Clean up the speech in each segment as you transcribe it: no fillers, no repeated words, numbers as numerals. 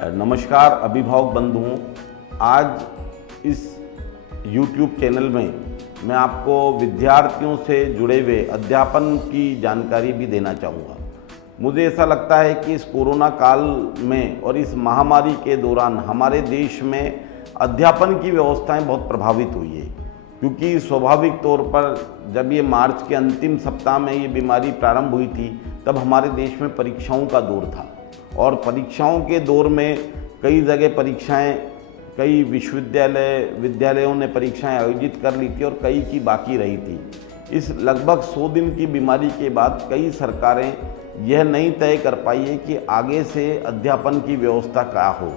नमस्कार अभिभावक बंधुओं, आज इस YouTube चैनल में मैं आपको विद्यार्थियों से जुड़े हुए अध्यापन की जानकारी भी देना चाहूँगा। मुझे ऐसा लगता है कि इस कोरोना काल में और इस महामारी के दौरान हमारे देश में अध्यापन की व्यवस्थाएं बहुत प्रभावित हुई है, क्योंकि स्वाभाविक तौर पर जब ये मार्च के अंतिम सप्ताह में ये बीमारी प्रारंभ हुई थी तब हमारे देश में परीक्षाओं का दौर था और परीक्षाओं के दौर में कई जगह परीक्षाएं, कई विद्यालयों ने परीक्षाएं आयोजित कर ली थी और कई की बाकी रही थी। इस लगभग 100 दिन की बीमारी के बाद कई सरकारें यह नहीं तय कर पाई है कि आगे से अध्यापन की व्यवस्था क्या हो।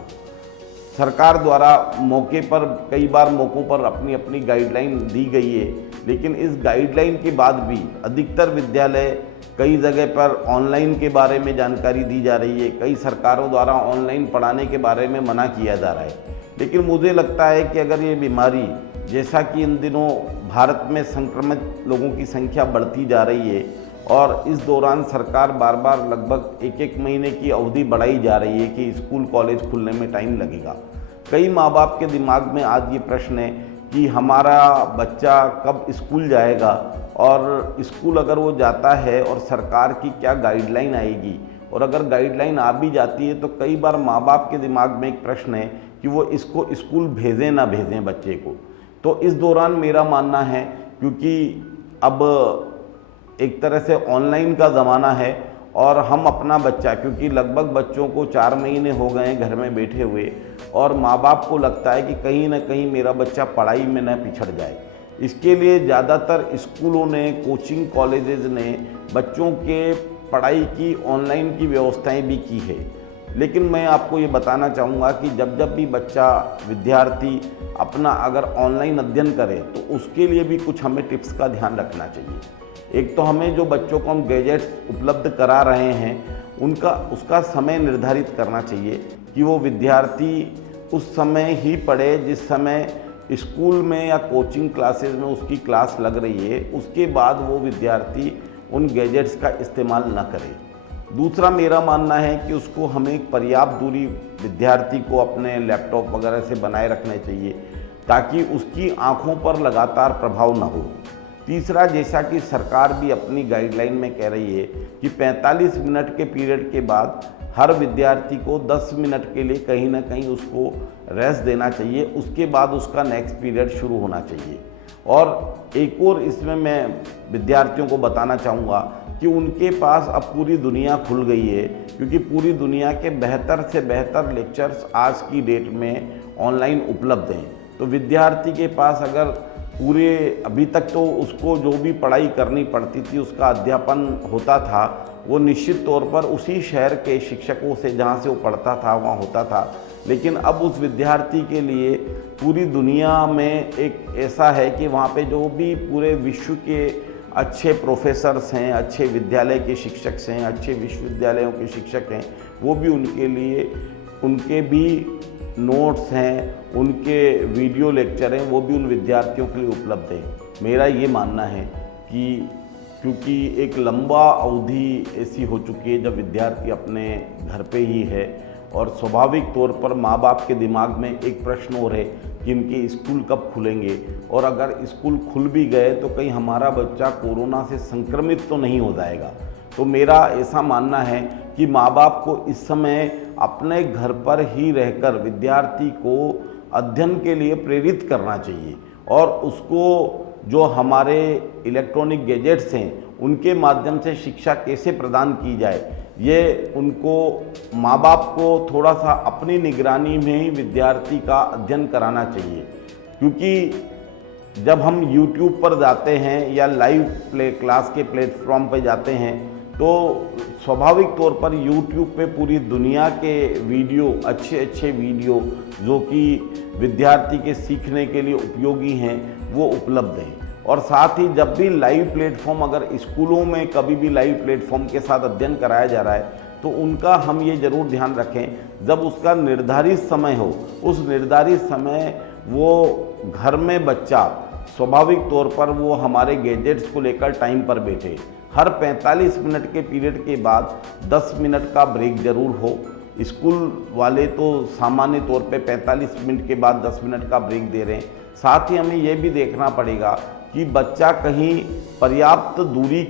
सरकार द्वारा मौके पर कई बार मौक़ों पर अपनी अपनी गाइडलाइन दी गई है, लेकिन इस गाइडलाइन के बाद भी अधिकतर विद्यालय कई जगह पर ऑनलाइन के बारे में जानकारी दी जा रही है, कई सरकारों द्वारा ऑनलाइन पढ़ाने के बारे में मना किया जा रहा है। लेकिन मुझे लगता है कि अगर ये बीमारी, जैसा कि इन दिनों भारत में संक्रमित लोगों की संख्या बढ़ती जा रही है और इस दौरान सरकार बार बार लगभग एक महीने की अवधि बढ़ाई जा रही है कि स्कूल कॉलेज खुलने में टाइम लगेगा। कई माँ बाप के दिमाग में आज ये प्रश्न है कि हमारा बच्चा कब स्कूल जाएगा और स्कूल अगर वो जाता है और सरकार की क्या गाइडलाइन आएगी, और अगर गाइडलाइन आ भी जाती है तो कई बार माँ बाप के दिमाग में एक प्रश्न है कि वो इसको स्कूल भेजें ना भेजें बच्चे को। तो इस दौरान मेरा मानना है, क्योंकि अब एक तरह से ऑनलाइन का ज़माना है और हम अपना बच्चा, क्योंकि लगभग बच्चों को 4 महीने हो गए हैं घर में बैठे हुए और माँ बाप को लगता है कि कहीं ना कहीं मेरा बच्चा पढ़ाई में न पिछड़ जाए, इसके लिए ज़्यादातर स्कूलों ने, कोचिंग कॉलेजेस ने बच्चों के पढ़ाई की ऑनलाइन की व्यवस्थाएं भी की है। लेकिन मैं आपको ये बताना चाहूँगा कि जब भी बच्चा, विद्यार्थी अपना अगर ऑनलाइन अध्ययन करे तो उसके लिए भी कुछ हमें टिप्स का ध्यान रखना चाहिए। एक तो हमें जो बच्चों को हम गैजेट्स उपलब्ध करा रहे हैं उसका समय निर्धारित करना चाहिए कि वो विद्यार्थी उस समय ही पढ़े जिस समय स्कूल में या कोचिंग क्लासेस में उसकी क्लास लग रही है। उसके बाद वो विद्यार्थी उन गैजेट्स का इस्तेमाल न करे। दूसरा मेरा मानना है कि उसको हमें एक पर्याप्त दूरी विद्यार्थी को अपने लैपटॉप वगैरह से बनाए रखना चाहिए ताकि उसकी आँखों पर लगातार प्रभाव न हो। तीसरा, जैसा कि सरकार भी अपनी गाइडलाइन में कह रही है कि 45 मिनट के पीरियड के बाद हर विद्यार्थी को 10 मिनट के लिए कहीं ना कहीं उसको रेस्ट देना चाहिए, उसके बाद उसका नेक्स्ट पीरियड शुरू होना चाहिए। और एक और इसमें मैं विद्यार्थियों को बताना चाहूँगा कि उनके पास अब पूरी दुनिया खुल गई है, क्योंकि पूरी दुनिया के बेहतर से बेहतर लेक्चर्स आज की डेट में ऑनलाइन उपलब्ध हैं। तो विद्यार्थी के पास अगर अभी तक तो उसको जो भी पढ़ाई करनी पड़ती थी, उसका अध्यापन होता था, वो निश्चित तौर पर उसी शहर के शिक्षकों से जहाँ से वो पढ़ता था वहाँ होता था। लेकिन अब उस विद्यार्थी के लिए पूरी दुनिया में एक ऐसा है कि वहाँ पे जो भी पूरे विश्व के अच्छे प्रोफेसर्स हैं, अच्छे विद्यालय के शिक्षक हैं, अच्छे विश्वविद्यालयों के शिक्षक हैं, वो भी उनके लिए, उनके भी नोट्स हैं, उनके वीडियो लेक्चर हैं, वो भी उन विद्यार्थियों के लिए उपलब्ध हैं। मेरा ये मानना है कि क्योंकि एक लंबा अवधि ऐसी हो चुकी है जब विद्यार्थी अपने घर पे ही है और स्वाभाविक तौर पर माँ बाप के दिमाग में एक प्रश्न और है कि इनके स्कूल कब खुलेंगे, और अगर स्कूल खुल भी गए तो कहीं हमारा बच्चा कोरोना से संक्रमित तो नहीं हो जाएगा। तो मेरा ऐसा मानना है कि माँ बाप को इस समय अपने घर पर ही रहकर विद्यार्थी को अध्ययन के लिए प्रेरित करना चाहिए और उसको जो हमारे इलेक्ट्रॉनिक गैजेट्स हैं उनके माध्यम से शिक्षा कैसे प्रदान की जाए, ये उनको, माँ बाप को थोड़ा सा अपनी निगरानी में ही विद्यार्थी का अध्ययन कराना चाहिए। क्योंकि जब हम YouTube पर जाते हैं या लाइव क्लास के प्लेटफॉर्म पर जाते हैं तो स्वाभाविक तौर पर YouTube पे पूरी दुनिया के वीडियो, अच्छे वीडियो जो कि विद्यार्थी के सीखने के लिए उपयोगी हैं, वो उपलब्ध हैं। और साथ ही जब भी लाइव प्लेटफॉर्म, अगर स्कूलों में कभी भी लाइव प्लेटफॉर्म के साथ अध्ययन कराया जा रहा है तो उनका हम ये ज़रूर ध्यान रखें, जब उसका निर्धारित समय हो, उस निर्धारित समय वो घर में बच्चा स्वाभाविक तौर पर वो हमारे गैजेट्स को लेकर टाइम पर बैठे। हर 45 मिनट के पीरियड के बाद 10 मिनट का ब्रेक ज़रूर हो स्कूल वाले तो सामान्य तौर पे 45 मिनट के बाद 10 मिनट का ब्रेक दे रहे हैं। साथ ही हमें ये भी देखना पड़ेगा कि बच्चा कहीं पर्याप्त दूरी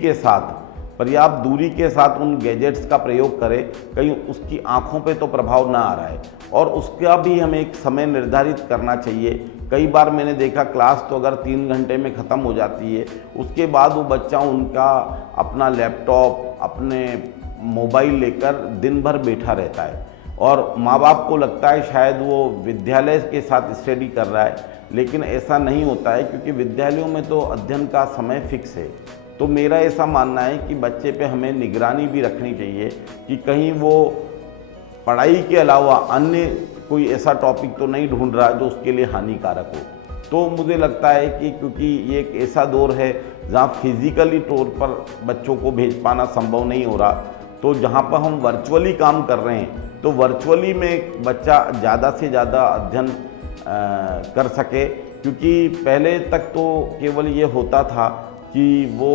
के साथ उन गैजेट्स का प्रयोग करे, कहीं उसकी आंखों पे तो प्रभाव ना आ रहा है, और उसका भी हमें एक समय निर्धारित करना चाहिए। कई बार मैंने देखा क्लास तो अगर 3 घंटे में ख़त्म हो जाती है, उसके बाद वो बच्चा उनका अपना लैपटॉप, अपने मोबाइल लेकर दिन भर बैठा रहता है, और माँ बाप को लगता है शायद वो विद्यालय के साथ स्टडी कर रहा है, लेकिन ऐसा नहीं होता है, क्योंकि विद्यालयों में तो अध्ययन का समय फिक्स है। तो मेरा ऐसा मानना है कि बच्चे पे हमें निगरानी भी रखनी चाहिए कि कहीं वो पढ़ाई के अलावा अन्य कोई ऐसा टॉपिक तो नहीं ढूंढ रहा जो उसके लिए हानिकारक हो। तो मुझे लगता है कि क्योंकि ये एक ऐसा दौर है जहाँ फिजिकली तौर पर बच्चों को भेज पाना संभव नहीं हो रहा, तो जहाँ पर हम वर्चुअली काम कर रहे हैं तो वर्चुअली में बच्चा ज़्यादा से ज़्यादा अध्ययन कर सके। क्योंकि पहले तक तो केवल ये होता था कि वो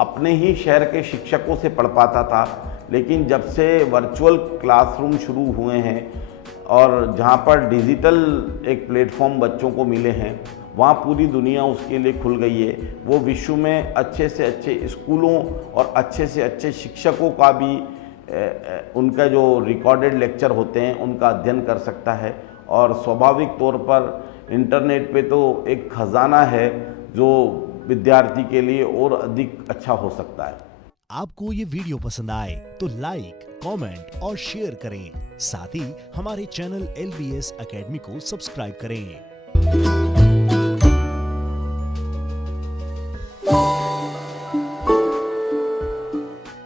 अपने ही शहर के शिक्षकों से पढ़ पाता था, लेकिन जब से वर्चुअल क्लासरूम शुरू हुए हैं और जहाँ पर डिजिटल एक प्लेटफॉर्म बच्चों को मिले हैं, वहाँ पूरी दुनिया उसके लिए खुल गई है। वो विश्व में अच्छे से अच्छे स्कूलों और अच्छे से अच्छे शिक्षकों का भी उनका जो रिकॉर्डेड लेक्चर होते हैं उनका अध्ययन कर सकता है। और स्वाभाविक तौर पर इंटरनेट पे तो एक खजाना है जो विद्यार्थी के लिए और अधिक अच्छा हो सकता है। आपको ये वीडियो पसंद आए तो लाइक, कमेंट और शेयर करें। साथ ही हमारे चैनल LBS एकेडमी को सब्सक्राइब करें।